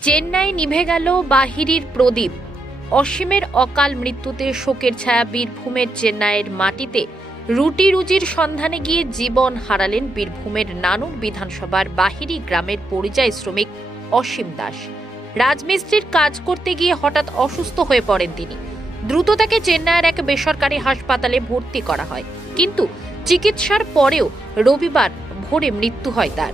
চেন্নাই নিভে গেল বাহিরির প্রদীপ। অসীমের অকাল মৃত্যুতে শোকের ছায়া বীরভূমের চেন্নাইয়ের মাটিতে রুটি রুজির সন্ধানে গিয়ে জীবন হারালেন বীরভূমের নানুর বিধানসভার বাহিরি গ্রামের পরিযায়ী শ্রমিক অসীম দাস। রাজমিস্ত্রির কাজ করতে গিয়ে হঠাৎ অসুস্থ হয়ে পড়েন তিনি। দ্রুত তাকে চেন্নাইয়ের এক বেসরকারি হাসপাতালে ভর্তি করা হয়। কিন্তু চিকিৎসার পরেও রবিবার ভোরে মৃত্যু হয় তার।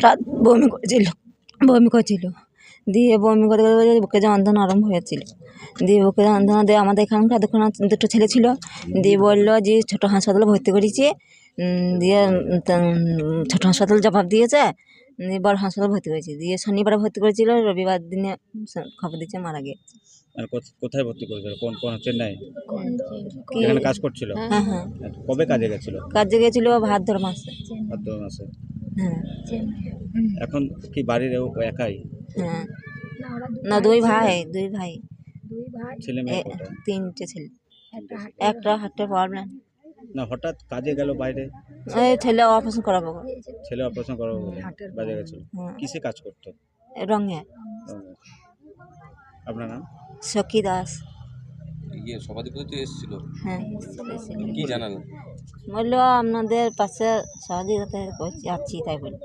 হঠাৎ বমি করেছিল বমি করেছিল। দিয়ে বমি করতে করতে বুকে যন্ত্রণা আরম্ভ হয়েছিল। দিয়ে বুকে যন্ত্রণা দিয়ে আমাদের এখানকার দুখানা দুটো ছেলে ছিল। দিয়ে বলল যে ছোটো হাসপাতালে ভর্তি করেছি। দিয়ে ছোটো হাসপাতাল জবাব দিয়েছে। দিয়ে বড় হাসপাতালে ভর্তি করেছি। দিয়ে শনিবার ভর্তি করেছিল রবিবার দিনে খবর দিচ্ছে মারা গিয়েছে। কোথ- কোথায় ভর্তি করেছিল? কোন কোন চেন্নাই? এখানে কাজ করছিল? হ্যাঁ হ্যাঁ। কবে কাজে গেছিল? কাজে গিয়েছিল ভাদ্র মাসে। ভাদ্র মাসে। এখন কি বাড়ির ও একাই? হ্যাঁ। না দুই ভাই দুই ভাই। ছেলে মেয়ে তিনটে ছেলে। একটা হার্টের প্রবলেম না হঠাৎ কাজে গেল বাইরে? এই ছেলে অপারেশন করাবো। ছেলে অপারেশন করাবো বলে বাজে গেছিল। হ্যাঁ। কিসে কাজ করতো? রঙে। আপনার নাম? সখী দাস। ইয়ে সভাধিপতি এসেছিল। হ্যাঁ কি জানালো? বলল আপনাদের পাশে সহযোগিতা করছি যাচ্ছি তাই বলি।